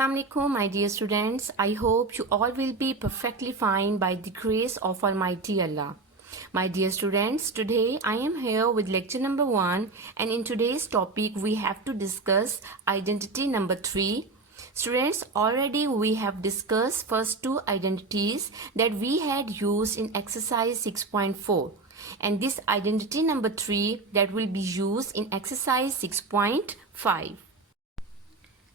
Assalamu alaikum, my dear students. I hope you all will be perfectly fine by the grace of Almighty Allah. My dear students, today I am here with lecture number 1, and in today's topic we have to discuss identity number 3. Students, already we have discussed first two identities that we had used in exercise 6.4, and this identity number 3 that will be used in exercise 6.5.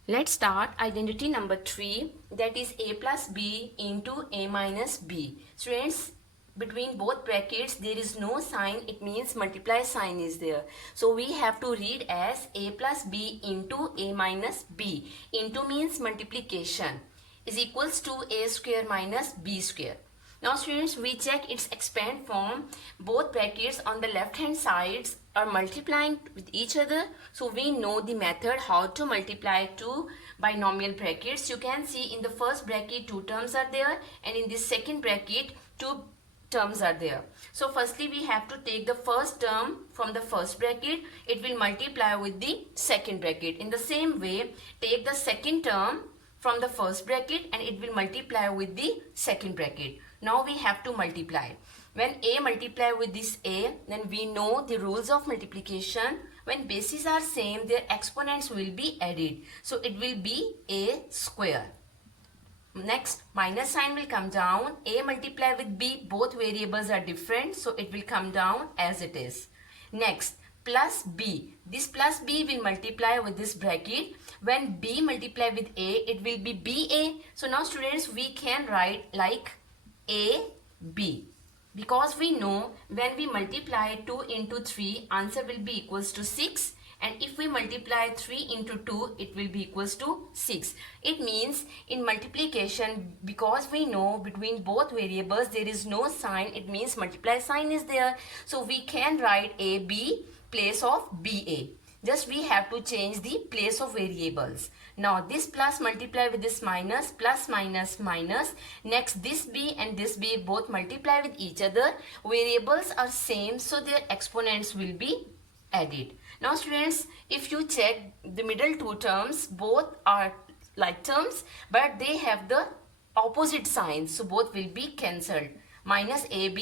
Let's start identity number 3, that is a plus b into a minus b. Students, between both brackets there is no sign, it means multiply sign is there. So we have to read as a plus b into a minus b. Into means multiplication is equals to a square minus b square. Now students, we check its expand form. Both brackets on the left hand sides are multiplying with each other. So we know the method how to multiply two binomial brackets. You can see in the first bracket two terms are there, and in this second bracket two terms are there. So firstly we have to take the first term from the first bracket. It will multiply with the second bracket. In the same way, take the second term from the first bracket and it will multiply with the second bracket. Now we have to multiply. When a multiply with this a, then we know the rules of multiplication. When bases are same, their exponents will be added. So it will be a square. Next, minus sign will come down. A multiply with b, both variables are different, so it will come down as it is. Next, plus b. This plus b will multiply with this bracket. When b multiply with a, it will be ba. So now students, we can write like a b, because we know when we multiply 2 into 3, answer will be equals to 6, and if we multiply 3 into 2, it will be equals to 6. It means in multiplication, because we know between both variables there is no sign, it means multiply sign is there, so we can write ab place of ba. Just we have to change the place of variables. Now this plus multiply with this minus, plus minus minus. Next this b and this b both multiply with each other. Variables are same, so their exponents will be added. Now students, if you check the middle two terms, both are like terms, but they have the opposite signs, so both will be cancelled. Minus ab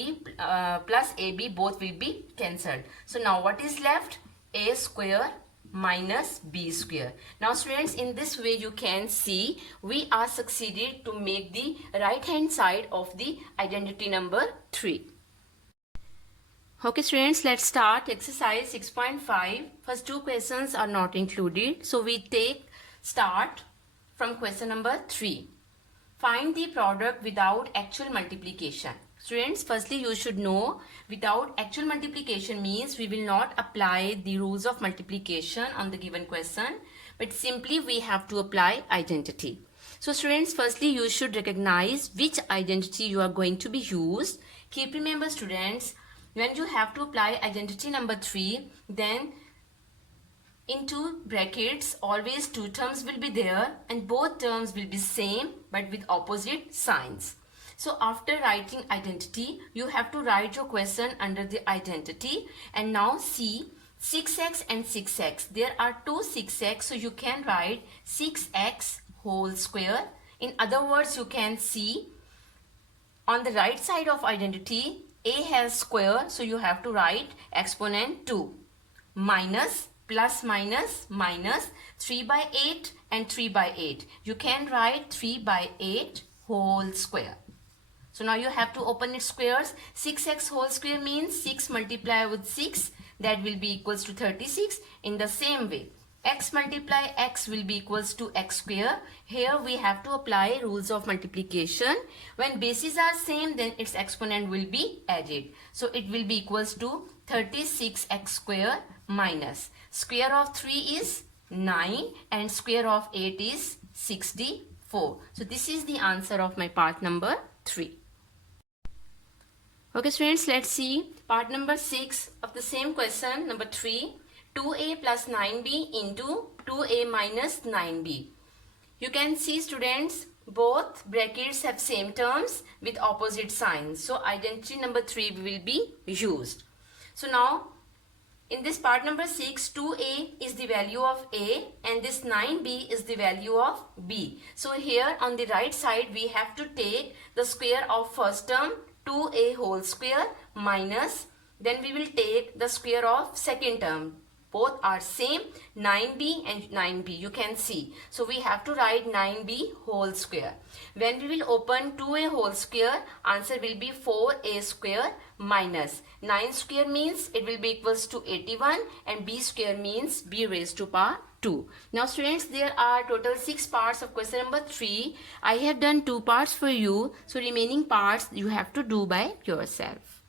plus ab, both will be cancelled. So now what is left? A square minus b square. Now students, in this way you can see we are succeeded to make the right hand side of the identity number 3. Okay students, let's start exercise 6.5. First two questions are not included, so we start from question number 3. Find the product without actual multiplication. Students, firstly you should know without actual multiplication means we will not apply the rules of multiplication on the given question, but simply we have to apply identity. So students, firstly you should recognize which identity you are going to be used. Keep remember students, when you have to apply identity number 3, then in two brackets always two terms will be there and both terms will be same but with opposite signs. So after writing identity, you have to write your question under the identity. And now see 6x and 6x. There are two 6x, so you can write 6x whole square. In other words, you can see on the right side of identity, a has square, so you have to write exponent 2 minus plus minus minus 3 by 8 and 3 by 8. You can write 3 by 8 whole square. So now you have to open its squares. 6x whole square means 6 multiply with 6, that will be equals to 36. In the same way, x multiply x will be equals to x square. Here we have to apply rules of multiplication. When bases are same, then its exponent will be added. So it will be equals to 36x square minus square of 3 is 9 and square of 8 is 64. So this is the answer of my part number 3. Okay students, let's see part number 6 of the same question, number 3. 2a plus 9b into 2a minus 9b. You can see students, both brackets have same terms with opposite signs. So identity number 3 will be used. So now In this part number 6, 2a is the value of a and this 9b is the value of b. So here on the right side we have to take the square of first term 2a whole square minus, then we will take the square of second term. Both are same, 9b and 9b, you can see. So we have to write 9b whole square. When we will open 2a whole square, answer will be 4a square minus 9 square means it will be equals to 81 and b square means b raised to power 2. Now students, there are total 6 parts of question number 3. I have done 2 parts for you. So remaining parts you have to do by yourself.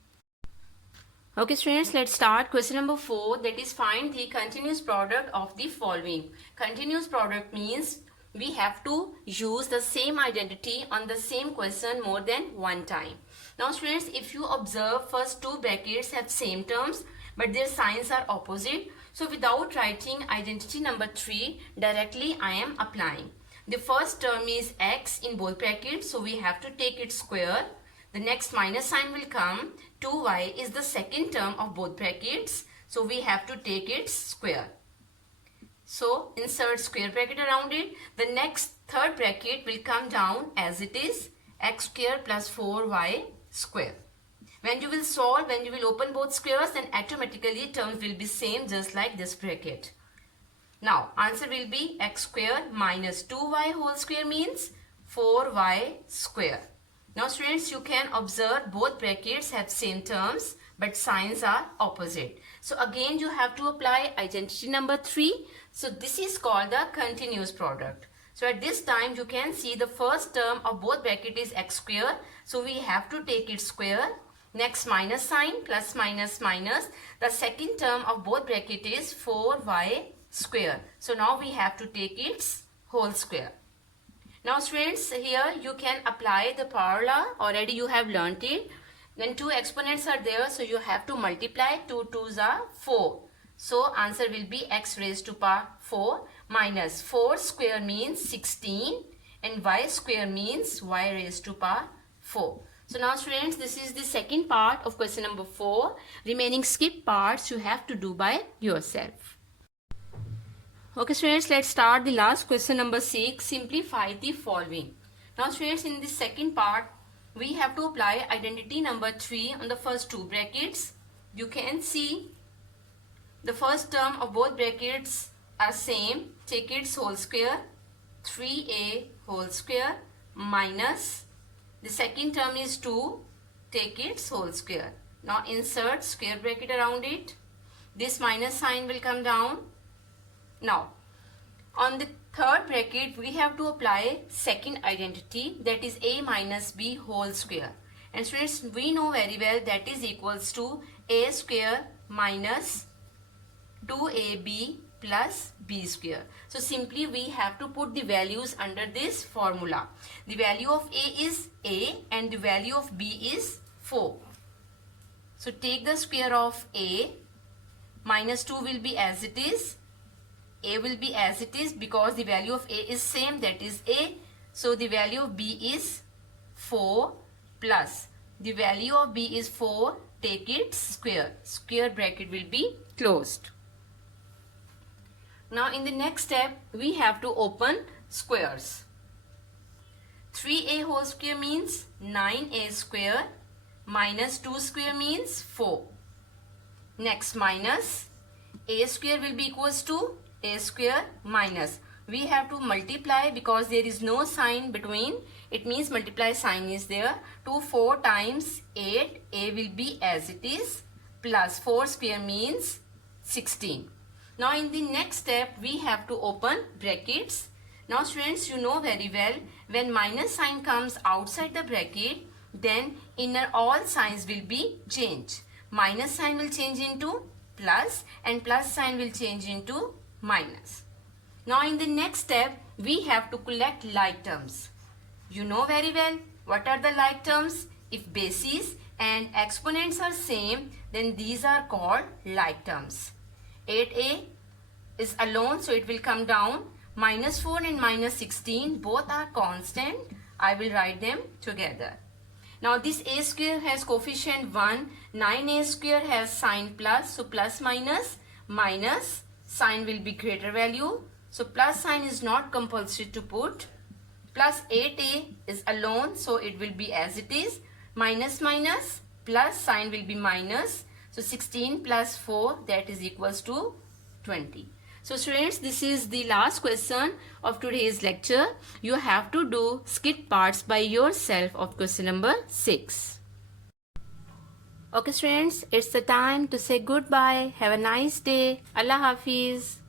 Okay students, let's start question number 4, that is find the continuous product of the following. Continuous product means we have to use the same identity on the same question more than one time. Now students, if you observe first 2 brackets have same terms but their signs are opposite. So without writing identity number 3, directly I am applying. The first term is x in both brackets, so we have to take its square. The next minus sign will come. 2y is the second term of both brackets. So we have to take its square. So insert square bracket around it. The next third bracket will come down as it is. X square plus 4y square. When you will solve, when you will open both squares, then automatically terms will be same just like this bracket. Now answer will be x square minus 2y whole square means 4y square. Now students, you can observe both brackets have same terms but signs are opposite. So again you have to apply identity number 3. So this is called the continuous product. So at this time you can see the first term of both bracket is x square. So we have to take its square. Next minus sign, plus minus minus. The second term of both bracket is 4y square. So now we have to take its whole square. Now students, here you can apply the power law. Already you have learnt it. Then 2 exponents are there, so you have to multiply. 2 2s are 4. So answer will be x raised to power 4 minus 4 square means 16 and y square means y raised to power 4. So now students, this is the second part of question number 4. Remaining skip parts you have to do by yourself. Okay students, let's start the last question number 6. Simplify the following. Now students, in the second part, we have to apply identity number 3 on the first 2 brackets. You can see the first term of both brackets are same. Take its whole square, 3a whole square minus the second term is 2. Take its whole square. Now insert square bracket around it. This minus sign will come down. Now, on the third bracket, we have to apply second identity, that is a minus b whole square. And students, we know very well that is equals to a square minus 2ab plus b square. So simply we have to put the values under this formula. The value of a is a and the value of b is 4. So take the square of a, minus 2 will be as it is. A will be as it is because the value of a is same, that is a. So the value of b is 4 plus the value of b is 4. Take its square. Square bracket will be closed. Now in the next step we have to open squares. 3a whole square means 9a square minus 2 square means 4. Next minus a square will be equals to a square minus. We have to multiply because there is no sign between. It means multiply sign is there. 2 4 times 8. A will be as it is. Plus 4 square means 16. Now in the next step we have to open brackets. Now students, you know very well when minus sign comes outside the bracket, then inner all signs will be changed. Minus sign will change into plus and plus sign will change into minus. Now in the next step we have to collect like terms. You know very well what are the like terms. If bases and exponents are same, then these are called like terms. 8a is alone, so it will come down. Minus 4 and minus 16 both are constant. I will write them together. Now this a square has coefficient 1, 9a square has sign plus, so plus minus, minus, sign will be greater value. So plus sign is not compulsory to put. Plus 8a is alone, so it will be as it is. Minus minus, plus sign will be minus. So 16 plus 4, that is equals to 20. So students, this is the last question of today's lecture. You have to do skit parts by yourself of question number 6. Okay students, it's the time to say goodbye. Have a nice day. Allah Hafiz.